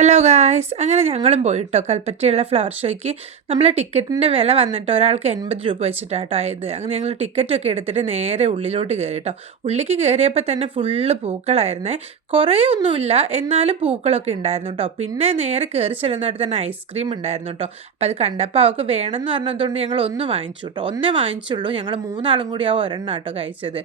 Hello guys അങ്ങനെ ഞങ്ങളും പോയിട്ടോ കൽപ്പറ്റയുള്ള ഫ്ലവർ ഷോയ്ക്ക്. നമ്മളെ ടിക്കറ്റിൻ്റെ വില വന്നിട്ട് ഒരാൾക്ക് 80 രൂപ വെച്ചിട്ടാട്ടോ ആയത്. അങ്ങനെ ഞങ്ങൾ ടിക്കറ്റൊക്കെ എടുത്തിട്ട് നേരെ ഉള്ളിലോട്ട് കയറി കേട്ടോ. ഉള്ളിലേക്ക് കയറിയപ്പോൾ തന്നെ ഫുള്ള് പൂക്കളായിരുന്നേ. കുറേ ഒന്നുമില്ല, എന്നാലും പൂക്കളൊക്കെ ഉണ്ടായിരുന്നു കേട്ടോ. പിന്നെ നേരെ കയറി ചെല്ലുന്നിടത്ത് തന്നെ ഐസ്ക്രീം ഉണ്ടായിരുന്നു കേട്ടോ. അപ്പം അത് കണ്ടപ്പോൾ അവൾക്ക് വേണമെന്ന് പറഞ്ഞതുകൊണ്ട് ഞങ്ങൾ ഒന്ന് വാങ്ങിച്ചു കേട്ടോ. ഒന്നേ വാങ്ങിച്ചുള്ളൂ. ഞങ്ങൾ മൂന്നാളും കൂടി ആ ഒരെണ്ണം കേട്ടോ കഴിച്ചത്.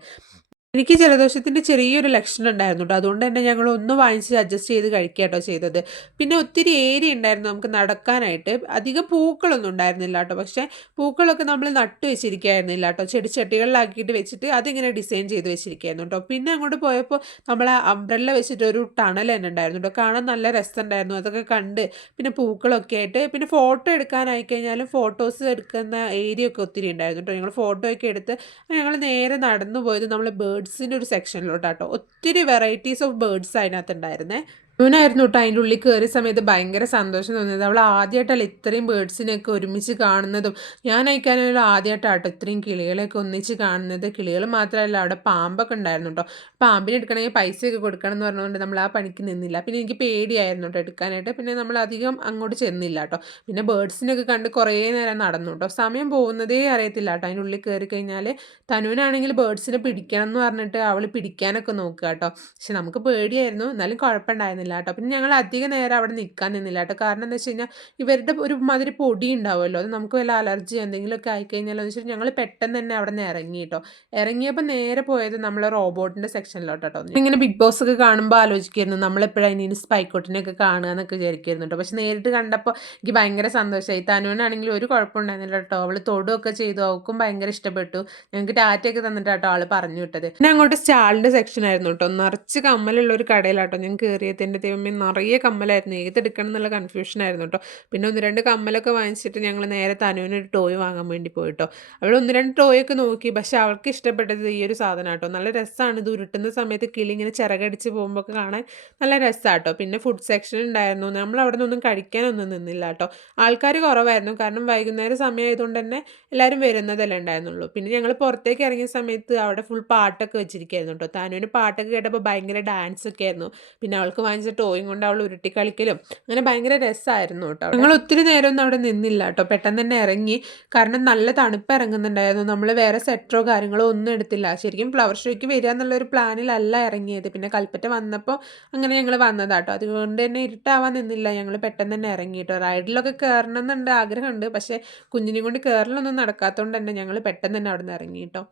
എനിക്ക് ജലദോഷത്തിൻ്റെ ചെറിയൊരു ലക്ഷണം ഉണ്ടായിരുന്നു കേട്ടോ. അതുകൊണ്ട് തന്നെ ഞങ്ങൾ ഒന്ന് വാങ്ങിച്ച് അഡ്ജസ്റ്റ് ചെയ്ത് കഴിക്കുക കേട്ടോ ചെയ്തത്. പിന്നെ ഒത്തിരി ഏരിയ ഉണ്ടായിരുന്നു നമുക്ക് നടക്കാനായിട്ട്. അധികം പൂക്കളൊന്നും ഉണ്ടായിരുന്നില്ല കേട്ടോ. പക്ഷേ പൂക്കളൊക്കെ നമ്മൾ നട്ടു വെച്ചിരിക്കുകയായിരുന്നില്ല കേട്ടോ. ചെടിച്ചട്ടികളിലാക്കിയിട്ട് വെച്ചിട്ട് അതിങ്ങനെ ഡിസൈൻ ചെയ്ത് വെച്ചിരിക്കുകയായിരുന്നു കേട്ടോ. പിന്നെ അങ്ങോട്ട് പോയപ്പോൾ നമ്മൾ ആ അംബ്രല്ല വെച്ചിട്ട് ഒരു ടണൽ തന്നെ ഉണ്ടായിരുന്നു കേട്ടോ. കാണാൻ നല്ല രസമുണ്ടായിരുന്നു. അതൊക്കെ കണ്ട് പിന്നെ പൂക്കളൊക്കെ ആയിട്ട് പിന്നെ ഫോട്ടോ എടുക്കാനായി കഴിഞ്ഞാലും ഫോട്ടോസ് എടുക്കുന്ന ഏരിയ ഒക്കെ ഒത്തിരി ഉണ്ടായിരുന്നു കേട്ടോ. ഞങ്ങൾ ഫോട്ടോ ഒക്കെ എടുത്ത് ഞങ്ങൾ നേരെ നടന്നു പോയത് നമ്മൾ ബേർഡ്സിൻ്റെ ഒരു സെക്ഷനിലോട്ടാട്ടോ. ഒത്തിരി വെറൈറ്റീസ് ഓഫ് ബേർഡ്സ് അതിനകത്ത് ഉണ്ടായിരുന്നേ. ഇവനായിരുന്നു കേട്ടോ അതിൻ്റെ ഉള്ളിൽ കയറിയ സമയത്ത് ഭയങ്കര സന്തോഷം തോന്നിയത്. അവൾ ആദ്യമായിട്ടല്ല ഇത്രയും ബേർഡ്സിനെയൊക്കെ ഒരുമിച്ച് കാണുന്നതും. ഞാൻ അയക്കാനുള്ള ആദ്യമായിട്ടാട്ടോ ഇത്രയും കിളികളെയൊക്കെ ഒന്നിച്ച് കാണുന്നത്. കിളികൾ മാത്രമല്ല, അവിടെ പാമ്പൊക്കെ ഉണ്ടായിരുന്നു കേട്ടോ. പാമ്പിനെ എടുക്കണമെങ്കിൽ പൈസയൊക്കെ കൊടുക്കണം എന്ന് പറഞ്ഞുകൊണ്ട് നമ്മൾ ആ പണിക്ക് നിന്നില്ല. പിന്നെ എനിക്ക് പേടിയായിരുന്നു കേട്ടോ എടുക്കാനായിട്ട്. പിന്നെ നമ്മൾ അധികം അങ്ങോട്ട് ചെന്നില്ല കേട്ടോ. പിന്നെ ബേർഡ്സിനൊക്കെ കണ്ട് കുറേ നേരം നടന്നു കേട്ടോ. സമയം പോകുന്നതേ അറിയത്തില്ല കേട്ടോ അതിൻ്റെ ഉള്ളിൽ കയറി കഴിഞ്ഞാൽ. തനുവിനാണെങ്കിൽ ബേർഡ്സിനെ പിടിക്കണം എന്ന് പറഞ്ഞിട്ട് അവൾ പിടിക്കാനൊക്കെ നോക്കുക കേട്ടോ. പക്ഷെ നമുക്ക് പേടിയായിരുന്നു, എന്നാലും കുഴപ്പമുണ്ടായിരുന്നില്ല കേട്ടോ. പിന്നെ ഞങ്ങൾ അധികം നേരം അവിടെ നിൽക്കാൻ നിന്നില്ല കേട്ടോ. കാരണം എന്താ വെച്ച് കഴിഞ്ഞാൽ ഇവരുടെ ഒരു മാതിരി പൊടി ഉണ്ടാവുമല്ലോ, അത് നമുക്ക് വല്ല അലർജി എന്തെങ്കിലുമൊക്കെ ആയിക്കഴിഞ്ഞാൽ എന്ന് വെച്ചാൽ ഞങ്ങൾ പെട്ടെന്ന് തന്നെ അവിടെ നിന്ന് ഇറങ്ങി കേട്ടോ. ഇറങ്ങിയപ്പോൾ നേരെ പോയത് നമ്മളെ റോബോട്ടിൻ്റെ സെക്ഷനിലോട്ടോ കേട്ടോ. ഇങ്ങനെ ബിഗ് ബോസ് ഒക്കെ കാണുമ്പോൾ ആലോചിക്കായിരുന്നു നമ്മളെപ്പോഴാണ് ഇനി സ്പൈക്കോട്ടിനെയൊക്കെ കാണുക എന്നൊക്കെ വിചാരിക്കായിരുന്നു കേട്ടോ. പക്ഷെ നേരിട്ട് കണ്ടപ്പോൾ എനിക്ക് ഭയങ്കര സന്തോഷമായി. തനുവിനാണെങ്കിൽ ഒരു കുഴപ്പമുണ്ടായിരുന്നില്ല കേട്ടോ. അവൾ തൊടുകയൊക്കെ ചെയ്തു, അവൾക്കും ഭയങ്കര ഇഷ്ടപ്പെട്ടു. ഞങ്ങൾക്ക് ടാറ്റയൊക്കെ തന്നിട്ട് കേട്ടോ ആൾ പറഞ്ഞു വിട്ടത്. പിന്നെ അങ്ങോട്ട് സ്റ്റാളിൻ്റെ സെക്ഷൻ ആയിരുന്നു കേട്ടോ. നിറച്ച് കമ്മലുള്ള ഒരു കടയിലാട്ടോ ഞാൻ കയറിയത്. എൻ്റെ ദൈവമേ, നിറയെ കമ്മലായിരുന്നു. ഏതെടുക്കണം എന്നുള്ള കൺഫ്യൂഷനായിരുന്നു കേട്ടോ. പിന്നെ ഒന്ന് രണ്ട് കമ്മലൊക്കെ വാങ്ങിച്ചിട്ട് ഞങ്ങൾ നേരെ തനുവിനൊരു ടോയ് വാങ്ങാൻ വേണ്ടി പോയിട്ടോ. അവൾ ഒന്ന് രണ്ട് ടോയൊക്കെ നോക്കി. പക്ഷെ അവൾക്ക് ഇഷ്ടപ്പെട്ടത് ഈ ഒരു സാധനം കേട്ടോ. നല്ല രസമാണ് ഇത് ഉരുട്ടുന്ന സമയത്ത് കിളി ഇങ്ങനെ ചിറകടിച്ച് പോകുമ്പോൾ ഒക്കെ കാണാൻ നല്ല രസമാണ് കേട്ടോ. പിന്നെ ഫുഡ് സെക്ഷൻ ഉണ്ടായിരുന്നു. നമ്മൾ അവിടെ നിന്നൊന്നും കഴിക്കാനൊന്നും നിന്നില്ല കേട്ടോ. ആൾക്കാർ കുറവായിരുന്നു, കാരണം വൈകുന്നേരം സമയമായതുകൊണ്ട് തന്നെ എല്ലാവരും വരുന്നതല്ലേ ഉണ്ടായിരുന്നുള്ളൂ. പിന്നെ ഞങ്ങൾ പുറത്തേക്ക് ഇറങ്ങിയ സമയത്ത് അവിടെ ഫുൾ പാട്ടൊക്കെ വെച്ചിരിക്കുകയായിരുന്നു കേട്ടോ. തനുവിന് പാട്ടൊക്കെ കേട്ടപ്പോൾ ഭയങ്കര ഡാൻസൊക്കെ ആയിരുന്നു. പിന്നെ അവൾക്ക് വാങ്ങിച്ച ടോയും കൊണ്ട് അവൾ ഉരുട്ടി കളിക്കലും അങ്ങനെ ഭയങ്കര രസമായിരുന്നു കേട്ടോ. ഞങ്ങൾ ഒത്തിരി നേരമൊന്നും അവിടെ നിന്നില്ല കേട്ടോ. പെട്ടെന്ന് തന്നെ ഇറങ്ങി, കാരണം നല്ല തണുപ്പ് ഇറങ്ങുന്നുണ്ടായിരുന്നു. നമ്മൾ വേറെ സെറ്ററോ കാര്യങ്ങളോ ഒന്നും എടുത്തില്ല. ശരിക്കും ഫ്ലവർ ഷോയ്ക്ക് വരിക എന്നുള്ളൊരു പ്ലാനിലല്ല ഇറങ്ങിയത്. പിന്നെ കൽപ്പറ്റ വന്നപ്പോൾ അങ്ങനെ ഞങ്ങൾ വന്നതാട്ടോ. അതുകൊണ്ട് തന്നെ ഇരുട്ടാവാൻ നിന്നില്ല. ഞങ്ങൾ പെട്ടെന്ന് തന്നെ ഇറങ്ങി കേട്ടോ. റൈഡിലൊക്കെ കയറണം എന്നുണ്ട്, ആഗ്രഹമുണ്ട്. പക്ഷേ കുഞ്ഞിനെയും കൊണ്ട് കയറലൊന്നും നടക്കാത്തതുകൊണ്ട് തന്നെ ഞങ്ങൾ പെട്ടെന്ന് തന്നെ അവിടെ നിന്ന് ഇറങ്ങി കേട്ടോ.